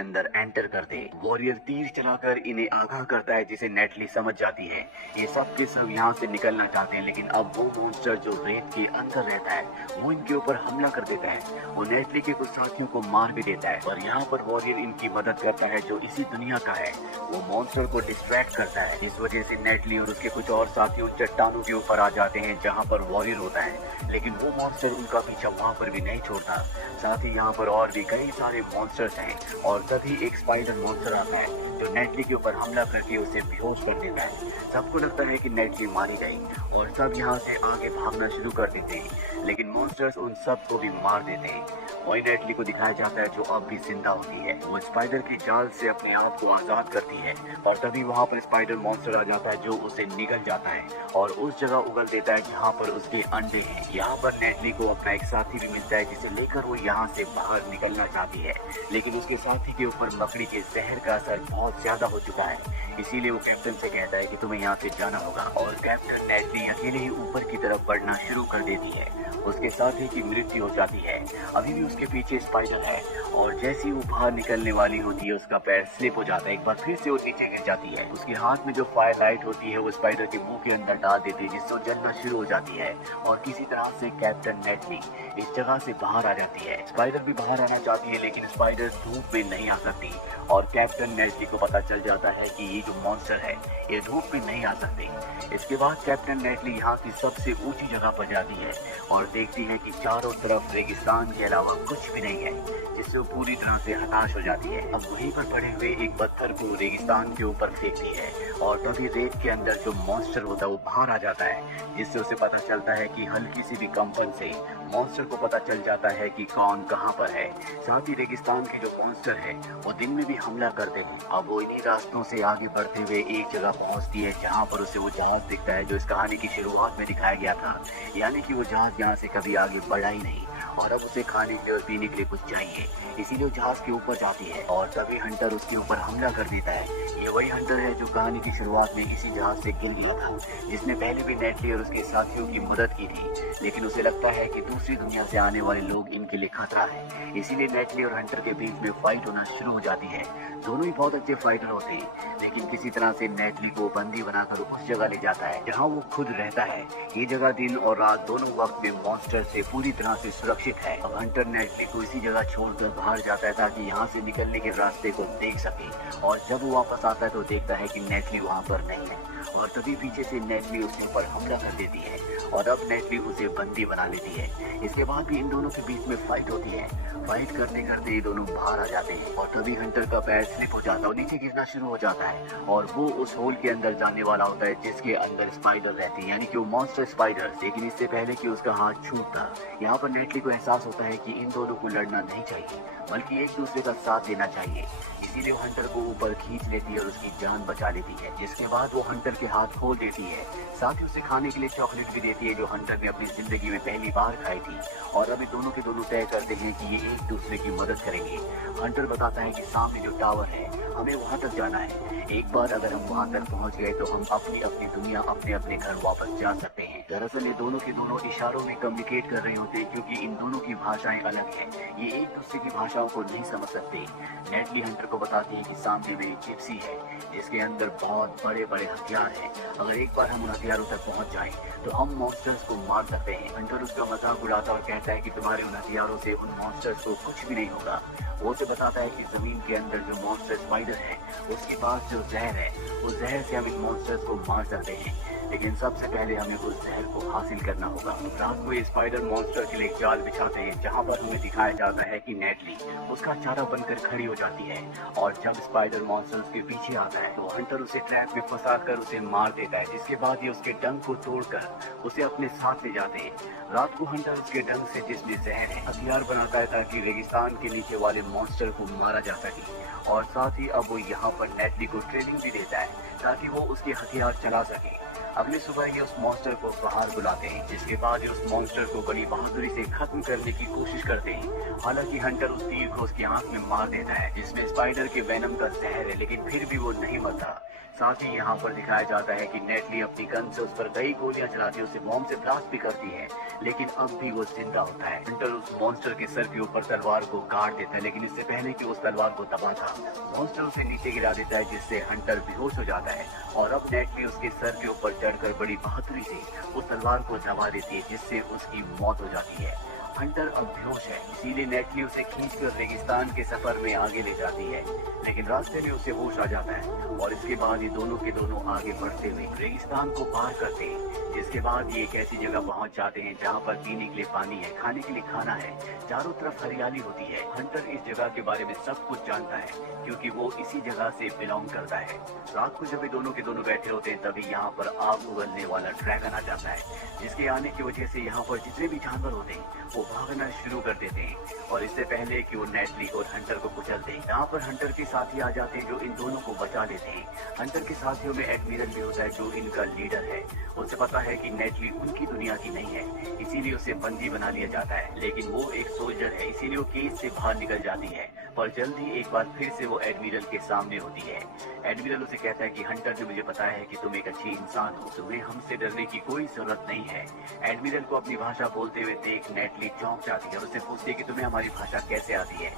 अंदर एंटर कर दे। वॉरियर तीर चलाकर इन्हें आगाह करता है, जिसे नेटली समझ जाती है। ये सब के सब यहाँ से निकलना चाहते हैं, लेकिन अब वो मॉन्स्टर जो रेत के अंदर रहता है वो इनके ऊपर हमला कर देता है। वो नेटली के कुछ साथियों को मार भी देता है और यहाँ पर वॉरियर इनकी मदद करता है जो इसी दुनिया का है। वो मॉन्स्टर को डिस्ट्रैक्ट करता है। इस वजह से नेटली और उसके कुछ और साथी उन चट्टानों के ऊपर आ जाते हैं जहाँ पर वॉरियर होता है, लेकिन वो मॉन्स्टर उनका पीछा वहाँ पर भी नहीं छोड़ता। साथ ही यहाँ पर और भी कई सारे मॉन्स्टर्स हैं और तभी एक स्पाइडर मॉन्स्टर आता है जो नेटली के ऊपर हमला करके उसे बेहोश कर देता है। सबको लगता है कि नेटली मारी गई और सब यहाँ से आगे भागना शुरू कर देते हैं, लेकिन मॉन्स्टर्स उन सब को भी मार देते हैं। वही नेटली को दिखाया जाता है जो अब भी जिंदा होती है। वो स्पाइडर की जाल से अपने आप को आजाद करती है और तभी वहाँ पर स्पाइडर मॉन्स्टर आ जाता है जो उसे निगल जाता है और उस जगह उगल देता है जहाँ पर उसके अंडे हैं। यहाँ पर नेटली को अपना एक साथी भी मिलता है जिसे लेकर वो यहाँ से बाहर निकलना चाहती है, लेकिन उसके साथी के ऊपर मकड़ी के जहर का असर बहुत ज्यादा हो चुका है। इसीलिए वो कैप्टन से कहता है कि तुम्हें यहाँ से जाना होगा और कैप्टन नेटली अकेले ही ऊपर की तरफ बढ़ना शुरू कर देती है। उसके साथी की मृत्यु हो जाती है। अभी भी उसके पीछे स्पाइडर है और जैसी वो बाहर निकलने वाली होती है उसका पैर स्लिप हो जाता है। एक बार फिर से वो नीचे गिर जाती है। उसके हाथ में जो फायर लाइट होती है वो स्पाइडर के मुंह के अंदर डाल देती है, जिससे वो जलना शुरू हो जाती है और किसी तरह से कैप्टन नेटली इस जगह से बाहर आ जाती है। स्पाइडर भी बाहर आना चाहती है, लेकिन स्पाइडर धूप में नहीं आ सकती और कैप्टन नेटली को पता चल जाता है कि ये जो मॉन्स्टर है ये धूप में नहीं आ सकते। इसके बाद कैप्टन नेटली यहाँ की सबसे ऊंची जगह पर जाती है और देखती है कि चारों तरफ रेगिस्तान के अलावा कुछ भी नहीं है, जिससे वो पूरी तरह से हताश हो जाती है। अब वहीं पर पड़े हुए एक पत्थर को रेगिस्तान के ऊपर फेंकती है और तभी रेत के अंदर जो मॉन्स्टर होता है वो बाहर आ जाता है, जिससे उसे पता चलता है कि हल्की सी भी कंपन से मॉन्स्टर को पता चल जाता है कि कौन कहाँ पर है। साथ ही रेगिस्तान के जो मॉन्स्टर है वो दिन में भी हमला करते हैं। अब वो इन्हीं रास्तों से आगे बढ़ते हुए एक जगह पहुंचती है जहाँ पर उसे वो जहाज दिखता है जो इस कहानी की शुरुआत में दिखाया गया था, यानी कि वो जहाज यहाँ से कभी आगे बढ़ा ही नहीं और अब उसे खाने के लिए और पीने के लिए कुछ चाहिए, इसीलिए वो जहाज के ऊपर जाती है और तभी हंटर उसके ऊपर हमला कर देता है। ये वही हंटर है जो कहानी की शुरुआत में इसी जहाज से गिर गया था, जिसने पहले भी नेटली और उसके साथियों की मदद की थी, लेकिन उसे लगता है कि दूसरी दुनिया से आने वाले लोग इनके लिए खतरा है। इसीलिए नेटली और हंटर के बीच में फाइट होना शुरू हो जाती है। दोनों ही बहुत अच्छे फाइटर होते हैं, लेकिन किसी तरह से नेटली को बंदी बनाकर उस जगह ले जाता है जहाँ वो खुद रहता है। ये जगह दिन और रात दोनों वक्त में मॉन्स्टर से पूरी तरह से सुरक्षित है। अब हंटर नेटली को इसी जगह छोड़कर बाहर जाता है ताकि यहाँ से निकलने के रास्ते को देख सके और जब वो वापस आता है तो देखता है कि नेटली वहाँ पर नहीं है और तभी पीछे से नेटली उसके ऊपर हमला कर देती है और अब नेटली उसे बंदी बना लेती है। इसके बाद भी इन दोनों के बीच में फाइट होती है। फाइट करते करते ये दोनों बाहर आ जाते हैं और तभी हंटर का पैर स्लिप हो जाता है और नीचे गिरना शुरू हो जाता है और वो उस होल के अंदर जाने वाला होता है जिसके अंदर स्पाइडर रहती है, यानी कि वो मॉन्स्टर स्पाइडर। लेकिन इससे पहले कि उसका हाथ छूटता, यहाँ पर नेटली को एहसास होता है कि इन दोनों को लड़ना नहीं चाहिए बल्कि एक दूसरे का साथ देना चाहिए। इसीलिए वो हंटर को ऊपर खींच लेती है और उसकी जान बचा लेती है, जिसके बाद वो हंटर के हाथ खोल देती है। साथ ही उसे खाने के लिए चॉकलेट भी देती है जो हंटर ने अपनी जिंदगी में पहली बार खाई थी और अभी दोनों के दोनों तय करते हैं कि ये एक दूसरे की मदद करेंगे। हंटर बताता है कि सामने जो टावर है हमें वहां तक जाना है, एक बार अगर हम वहां तक पहुंच गए तो हम अपनी अपनी दुनिया अपने अपने घर वापस जा सकते हैं। दरअसल ये दोनों के दोनों इशारों में कम्युनिकेट कर रहे होते हैं क्योंकि इन दोनों की भाषाएं अलग हैं, ये एक दूसरे की भाषाओं को नहीं समझ सकते। नेटली हंटर को बताती है कि सामने में एक जिप्सी है जिसके अंदर बहुत बड़े बड़े हथियार हैं। अगर एक बार हम उन हथियारों तक पहुंच जाएं तो हम मॉन्स्टर्स को मार सकते हैं। हंटर उसका मजाक उड़ाता और कहता है कि तुम्हारे उन हथियारों से उन मॉन्स्टर्स को कुछ भी नहीं होगा। वो उसे बताता है कि जमीन के अंदर जो मॉन्स्टर स्पाइडर है उसके पास जो जहर है उस जहर से हम इन मॉन्स्टर्स को मार सकते हैं, लेकिन सबसे पहले हमें उस जहर को हासिल करना होगा। रात को ये स्पाइडर मॉन्स्टर के लिए एक जाल बिछाते हैं जहाँ पर हमें दिखाया जाता है कि नेटली उसका चारा बनकर खड़ी हो जाती है और जब स्पाइडर मॉन्स्टर उसके पीछे आता है तो हंटर उसे ट्रैप में फंसाकर उसे मार देता है, जिसके बाद ये उसके डंक को तोड़कर उसे अपने साथ ले जाते हैं। रात को हंटर उसके डंक से जिसमें जहर है हथियार बनाता है ताकि रेगिस्तान के नीचे वाले मॉन्स्टर को मारा जा सके और साथ ही अब वो यहाँ पर नेटली को ट्रेनिंग भी देता है ताकि वो उसके हथियार चला सके। अगली सुबह ये उस मॉन्स्टर को बाहर बुलाते हैं, जिसके बाद ये उस मॉन्स्टर को बड़ी बहादुरी से खत्म करने की कोशिश करते हैं। हालांकि हंटर उस तीर को उसकी आंख में मार देता है जिसमें स्पाइडर के वेनम का जहर है, लेकिन फिर भी वो नहीं मरता। साथ ही यहाँ पर दिखाया जाता है कि नेटली अपनी गन से उस पर कई गोलियां चलाती है, उसे बॉम्ब से ब्लास्ट भी करती है, लेकिन अब भी वो जिंदा होता है। हंटर उस मॉन्स्टर के सर के ऊपर तलवार को गाड़ देता है, लेकिन इससे पहले कि उस तलवार को दबा था, मॉन्स्टर उसे नीचे गिरा देता है, जिससे हंटर बेहोश हो जाता है। और अब नेटली उसके सर के ऊपर चढ़कर बड़ी बहादुरी से उस तलवार को दबा देती है, जिससे उसकी मौत हो जाती है। हंटर अब बेहोश है, इसीलिए नेटली उसे खींचकर रेगिस्तान के सफर में आगे ले जाती है, लेकिन रास्ते में उसे होश आ जाता है। और इसके बाद ये दोनों के दोनों आगे बढ़ते हुए रेगिस्तान को पार करते हैं, जिसके बाद ये एक ऐसी जगह पहुंच जाते हैं जहां पर पीने के लिए पानी है, खाने के लिए खाना है, चारों तरफ हरियाली होती है। हंटर इस जगह के बारे में सब कुछ जानता है, क्योंकि वो इसी जगह से बिलोंग करता है। रात को जब ये दोनों के दोनों बैठे होते हैं, तभी यहाँ पर आग उगलने वाला ड्रैगन आ जाता है, जिसके आने की वजह से यहाँ पर जितने भी जानवर होते हैं वो भागना शुरू कर देते हैं। और इससे पहले कि वो नेटली और हंटर को कुचल दे, यहाँ पर हंटर के साथी आ जाते हैं जो इन दोनों को बचा लेते हैं। हंटर के साथियों में एडमिरल भी होता है, जो इनका लीडर है। उसे पता है कि नेटली उनकी दुनिया की नहीं है, इसीलिए उसे बंदी बना लिया जाता है, लेकिन वो एक सोल्जर है, इसीलिए वो केस से बाहर निकल जाती है। पर जल्दी एक बार फिर से वो एडमिरल के सामने होती है। एडमिरल उसे कहता है कि हंटर ने मुझे बताया है कि तुम एक अच्छी इंसान हो, तुम्हें हमसे डरने की कोई जरूरत नहीं है। एडमिरल को अपनी भाषा बोलते हुए देख नेटली चौंक जाती है और उससे पूछती है कि तुम्हें हमारी भाषा कैसे आती है।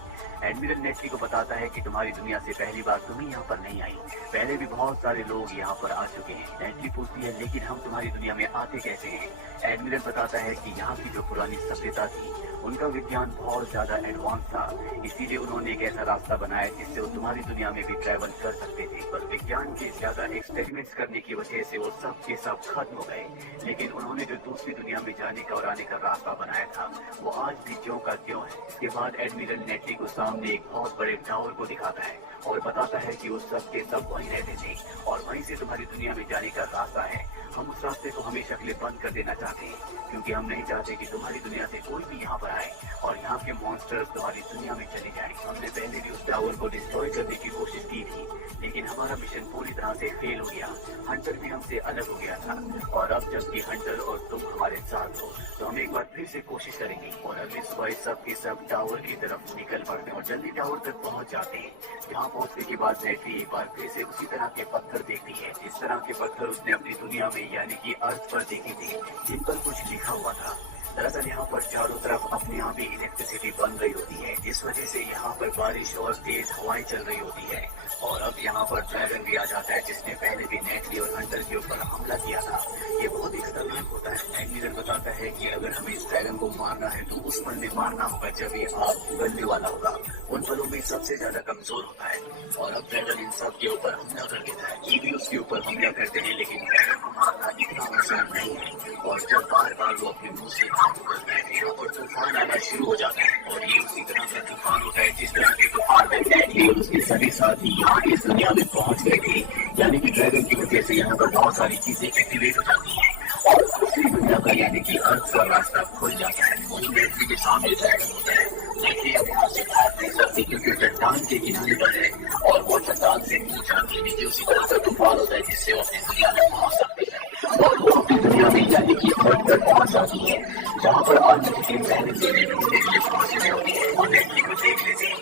एडमिरल नेटली को बताता है कि तुम्हारी दुनिया से पहली बार तुम ही यहाँ पर नहीं आई, पहले भी बहुत सारे लोग यहाँ पर आ चुके हैं। नेटली पूछती है लेकिन हम तुम्हारी दुनिया में आते कैसे हैं? एडमिरल बताता है कि यहाँ की जो पुरानी सभ्यता थी उनका विज्ञान बहुत ज्यादा एडवांस था, इसीलिए उन्होंने एक ऐसा रास्ता बनाया जिससे वो तुम्हारी दुनिया में भी ट्रैवल कर सकते थे। पर विज्ञान के ज्यादा एक्सपेरिमेंट्स करने की वजह से वो सब के सब खत्म हो गए, लेकिन उन्होंने जो दूसरी दुनिया में जाने का और आने का रास्ता बनाया था वो आज भी ज्यों का त्यों है। इसके बाद एडमिरल नेटली को सामने एक बहुत बड़े टावर को दिखाता है और बताता है कि वो सब के सब वहीं रहते थे और वहीं से तुम्हारी दुनिया में जाने का रास्ता है। हम उस रास्ते को हमेशा के लिए बंद कर देना चाहते हैं, क्योंकि हम नहीं चाहते कि तुम्हारी दुनिया से कोई भी यहाँ पर आए और यहाँ के मॉन्स्टर्स तुम्हारी दुनिया में चले जाएं। हमने पहले भी उस टावर को डिस्ट्रॉय करने की कोशिश की थी, लेकिन हमारा मिशन पूरी तरह से फेल हो गया। हंटर भी हमसे अलग हो गया था और अब जबकि हंटर और तुम हमारे साथ हो तो हम एक बार फिर से कोशिश करेंगे। और अगली सुबह सब के सब टावर की तरफ निकल पड़ते हैं और जल्दी टावर तक पहुँच जाते हैं। यहाँ पहुँचने के बाद नेटली एक बार फिर से उसी तरह के पत्थर देखती है, इस तरह के पत्थर उसने अपनी दुनिया में यानी कि अर्थ पर देखे थे, जिन पर कुछ लिखा हुआ था। दरअसल यहाँ पर चारों तरफ अपने आप ही इलेक्ट्रिसिटी बन रही होती है, जिस वजह से यहाँ पर बारिश और तेज हवाएं चल रही होती है। और अब यहाँ पर ड्रैगन भी आ जाता है, जिसने पहले भी नेटली और हंटर के ऊपर हमला किया था। ये बहुत ही खतरनाक होता है। एडमिरल बताता है कि अगर हमें इस ड्रैगन को मारना है तो उस पल में मारना होगा जब ये आग उगलने वाला होगा, उन पलों में सबसे ज्यादा कमजोर होता है। और अब ड्रैगन इन सब के ऊपर हमला कर देता है। ये भी उसके ऊपर हमला करते हैं, लेकिन ड्रैगन को मारना इतना आसान नहीं है। और जब बार बार वो अपने मुंह से आग उगलता है, यहाँ पर तूफान आना शुरू हो जाता है। और ये उसी तरह का तूफान होता है जिस तरह के तूफान में नेटली और उसके सभी साथी यहाँ इस दुनिया में पहुंच गए थे, यानी कि ड्रैगन की वजह से यहाँ पर बहुत सारी चीजें एक्टिवेट हो जाती है और दूसरी दुनिया का यानी कि अर्थ का रास्ता खुल जाता है। वही नेटली के सामने ड्रैगन होता है, लेकिन अब वहाँ से भाग नहीं सकती क्योंकि चट्टान के किनारे पर है और वो चट्टान से नीचे आती है। उसी तरह का तूफान होता है जिससे वो अपनी दुनिया में पहुंच सकती है और वो अपनी दुनिया में यानी कि अर्थ तक पहुंच जाती है, जहाँ पर आज के पहले से भी ढूंढने के लिए पहुंची होती है और नेटली को देख लेते हैं।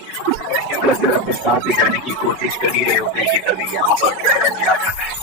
अगर अपने साथ ले जाने की कोशिश कर ही रहे होते हैं कि तभी यहाँ पर ड्रैगन भी आ जाता है।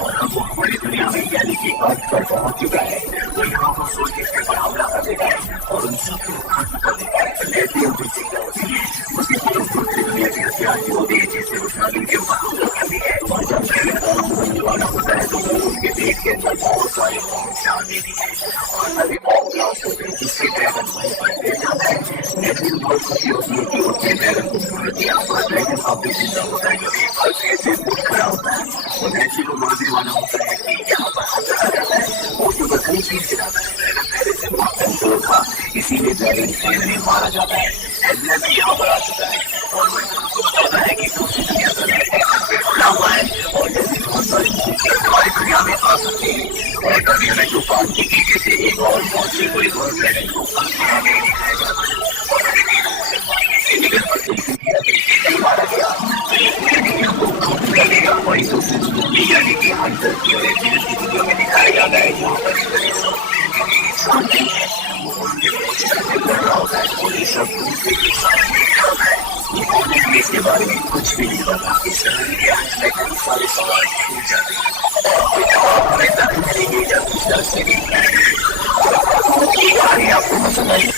और अब वो हमारी दुनिया में यानी कि अर्थ पर पहुंच चुका है, तो यहाँ पर सोच के ऊपर हमला कर देता है और उन सबको खत्म कर देता है। नेटली और दूसरी क्या होती है, उसकी दूसरी दुनिया की हथियार जो होती है जिससे वो ड्रैगन के ऊपर हमला करती है। और जब ड्रैगन बनने वाला होता है तो वो उसके पेट के अंदर बहुत सारे बॉम्ब डाल देती है और सभी बॉम्ब ब्लास्ट होते हैं, जिससे ड्रैगन वहीं पर गिर जाता है। नेटली को बहुत खुशी होती है कि उसने ड्रैगन को छोड़ दिया और ड्रैगन अब भी जिंदा होता है, जो एक बार फिर से उठ खड़ा होता है और नेटली को मारने वाला होता है कि यहाँ पर हंटर आ जाता है। वो उसके ऊपर कई चीज गिराता है। ड्रैगन पहले से बहुत कमजोर था, इसीलिए ड्रैगन से मारा जाता है। एडमिरल भी यहाँ पर आ चुका है और वो उसको बताता है कि दूसरी दुनिया का ड्रैगन खुला हुआ है और जैसे बहुत सारी चीजें हमारी दुनिया में आ सकती है। और कभी हमें तूफान की वजह से एक और मौसम को एक और ड्रैगन को दिखाया जाता है और मारा गया वही दूसरी दुनिया यानी कि हंटर की और एडमिरल की दुनिया में दिखाया जाता है, जहाँ पर इंसान नहीं है, वो उनके कोशिश कर रहा होता है और ये सब दूसरे के साथ होता है। हमें इसके बारे में कुछ भी नहीं पता। इस कहानी के अंत में बहुत सारे सवाल छूट जाते हैं और कोई जवाब हमें तक मिलेंगे जब उस दर्द से ये कहानी आपको पसंद आई।